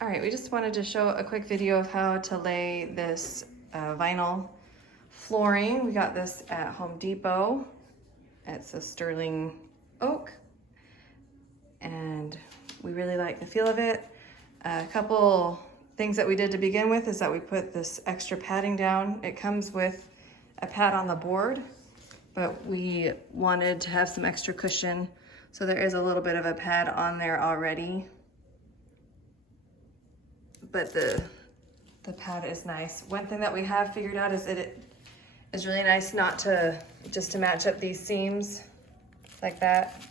All right, we just wanted to show a quick video of how to lay this vinyl flooring. We got this at Home Depot. It's a sterling oak, and we really like the feel of it. A couple things that we did to begin with is that we put this extra padding down. It comes with a pad on the board, but we wanted to have some extra cushion, so there is a little bit of a pad on there already. But the pad is nice. One thing that we have figured out is that it is really nice not to just to match up these seams like that.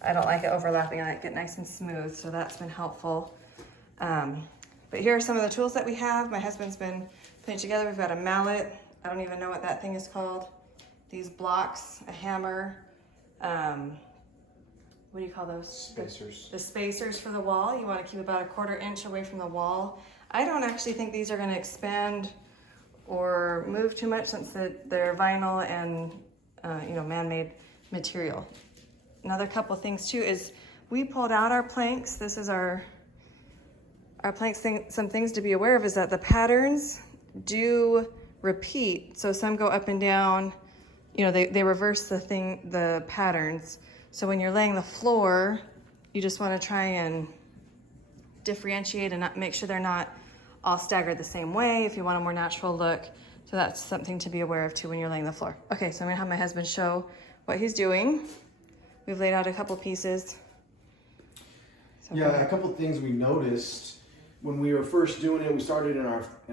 I don't like it overlapping. I like it nice and smooth, so that's been helpful. But here are some of the tools that we have. My husband's been putting together. We've got a mallet. I don't even know what that thing is called. These blocks, a hammer. What do you call those? Spacers. The spacers for the wall. You want to keep about 1/4 inch away from the wall. I don't actually think these are going to expand or move too much since they're vinyl and man-made material. Another couple things too is we pulled out our planks. This is our planks thing. Some things to be aware of is that the patterns do repeat. So some go up and down. They reverse the patterns. So when you're laying the floor, you just want to try and differentiate and not make sure they're not all staggered the same way if you want a more natural look. So that's something to be aware of too when you're laying the floor. Okay, so I'm gonna have my husband show what he's doing. We've laid out a couple pieces. So yeah, a couple things we noticed when we were first doing it. We started in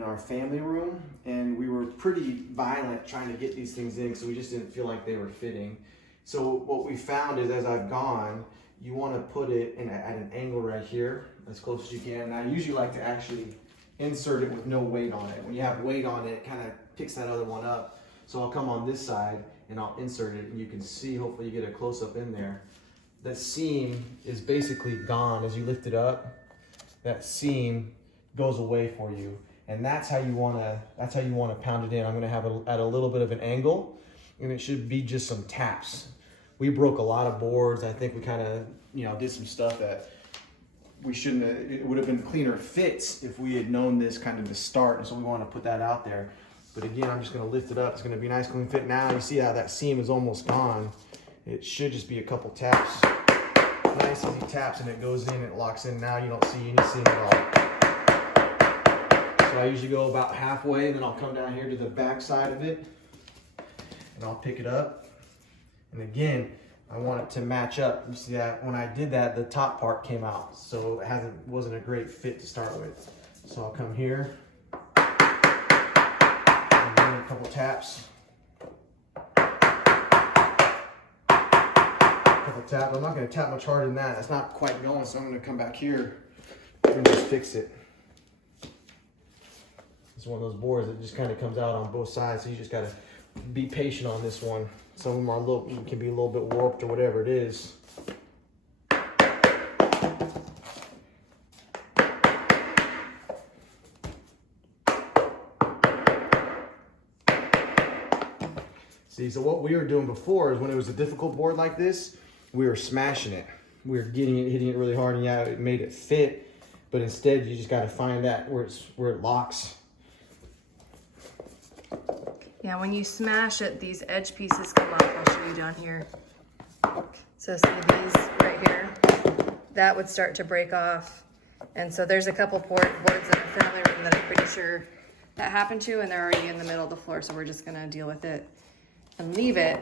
our family room, and we were pretty violent trying to get these things in, so we just didn't feel like they were fitting. So what we found is, as I've gone, you want to put it at an angle right here, as close as you can. And I usually like to actually insert it with no weight on it. When you have weight on it, it kind of picks that other one up. So I'll come on this side and I'll insert it, and you can see, hopefully you get a close up in there. The seam is basically gone. As you lift it up, that seam goes away for you. And that's how you want to pound it in. I'm going to have it at a little bit of an angle, and it should be just some taps. We broke a lot of boards. I think we kind of, did some stuff that we shouldn't have. It would have been cleaner fits if we had known this kind of to start. And so we want to put that out there. But again, I'm just going to lift it up. It's going to be a nice clean fit. Now you see how that seam is almost gone. It should just be a couple taps. Nice easy taps, and it goes in, it locks in. Now you don't see any seam at all. So I usually go about halfway, and then I'll come down here to the back side of it, and I'll pick it up. And again, I want it to match up. You see that when I did that, the top part came out, so it wasn't a great fit to start with. So I'll come here, and then a couple taps. Tap. I'm not going to tap much harder than that. That's not quite going, so I'm going to come back here and just fix it. It's one of those boards that just kind of comes out on both sides, so you just got to be patient on this one. Some of them are can be a little bit warped or whatever it is. See, so what we were doing before is when it was a difficult board like this, we were smashing it. We were hitting it really hard, and yeah, it made it fit. But instead, you just got to find that where it locks. yeah, when you smash it, these edge pieces come off. I'll show you down here. So see these right here, that would start to break off. And so there's a couple boards in the family room that I'm pretty sure that happened to, and they're already in the middle of the floor. So we're just gonna deal with it and leave it.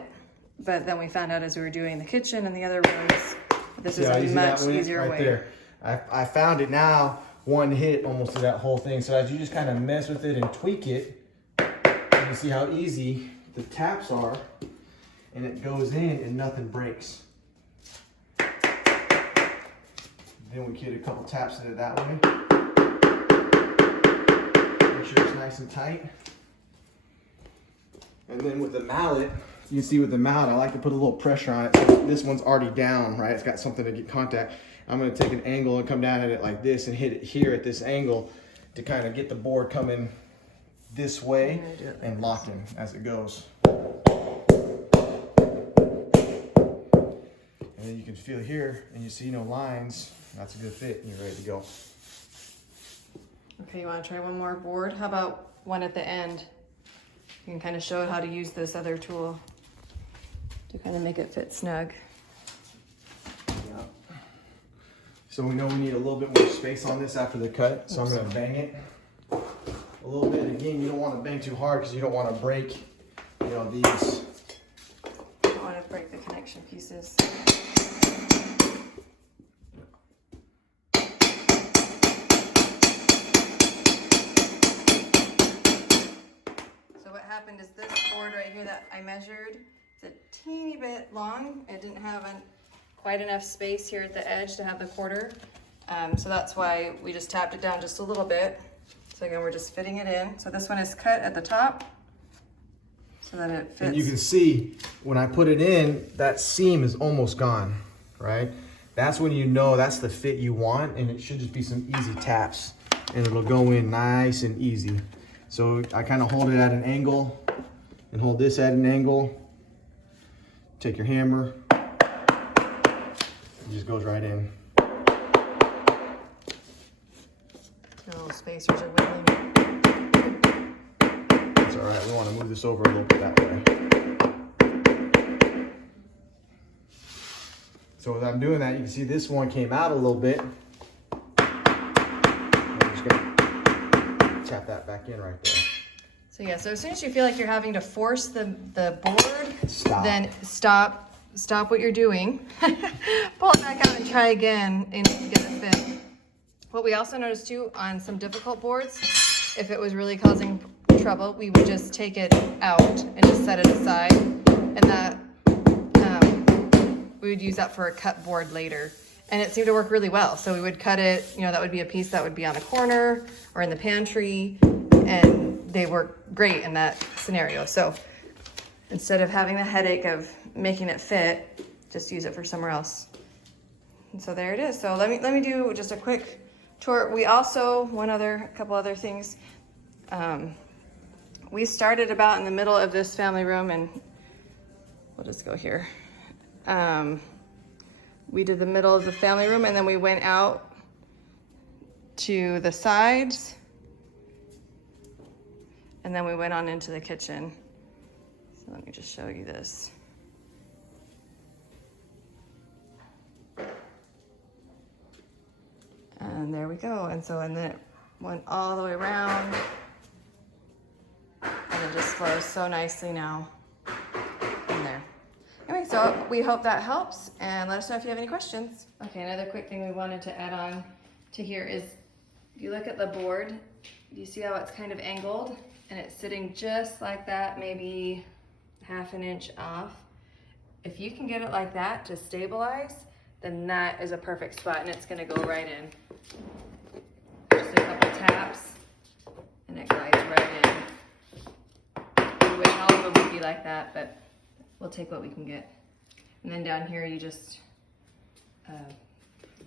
But then we found out as we were doing the kitchen and the other rooms, this is a much easier way. There. I found it now, one hit almost to that whole thing. So as you just kind of mess with it and tweak it, you see how easy the taps are, and it goes in and nothing breaks. Then we get a couple taps in it that way. Make sure it's nice and tight. And then with the mallet, you can see with the mallet, I like to put a little pressure on it. So this one's already down, right? It's got something to get contact. I'm gonna take an angle and come down at it like this and hit it here at this angle to kind of get the board coming this way and locking as it goes. And then you can feel here and you see no lines. That's a good fit and you're ready to go. Okay, you want to try one more board? How about one at the end? You can kind of show how to use this other tool to kind of make it fit snug. Yeah. So we know we need a little bit more space on this after the cut, so I'm going to bang it a little bit. Again, you don't want to bang too hard because you don't want to break, you know, these. I don't want to break the connection pieces. So what happened is this board right here that I measured, it's a teeny bit long. It didn't have quite enough space here at the edge to have the quarter. So that's why we just tapped it down just a little bit. So again, we're just fitting it in. So this one is cut at the top so that it fits. And you can see when I put it in, that seam is almost gone, right? That's when you know that's the fit you want, and it should just be some easy taps and it'll go in nice and easy. So I kind of hold it at an angle and hold this at an angle. Take your hammer, it just goes right in. The little spacers are wiggling. It's all right, we want to move this over a little bit that way. So as I'm doing that, you can see this one came out a little bit. I'm just gonna tap that back in right there. So yeah, so as soon as you feel like you're having to force the board, Stop. then stop what you're doing. Pull it back out and try again and get it fit. What we also noticed too on some difficult boards, if it was really causing trouble, we would just take it out and just set it aside, and that we would use that for a cut board later. And it seemed to work really well. So we would cut it, you know, that would be a piece that would be on a corner or in the pantry, and they work great in that scenario. So instead of having the headache of making it fit, just use it for somewhere else. And so there it is. So let me do just a quick tour. We also, a couple other things. We started about in the middle of this family room, and we'll just go here. We did the middle of the family room, and then we went out to the sides, and then we went on into the kitchen. So let me just show you this. And there we go. And then it went all the way around, and it just flows so nicely now in there. Anyway, so we hope that helps, and let us know if you have any questions. Okay, another quick thing we wanted to add on to here is, if you look at the board, do you see how it's kind of angled? And it's sitting just like that, maybe half an inch off. If you can get it like that to stabilize, then that is a perfect spot, and it's gonna go right in. Just a couple taps, and it glides right in. We wish all of them would be like that, but we'll take what we can get. And then down here, you just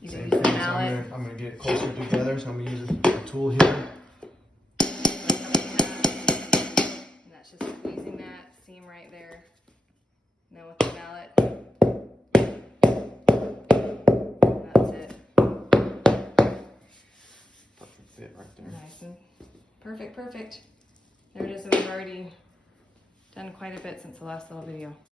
use Same the thing, so mallet. I'm gonna get it closer together, so I'm gonna use a tool here. And that's just squeezing that seam right there. And then with the mallet, that's it. Perfect fit right there. Nice and perfect. There it is, and we've already done quite a bit since the last little video.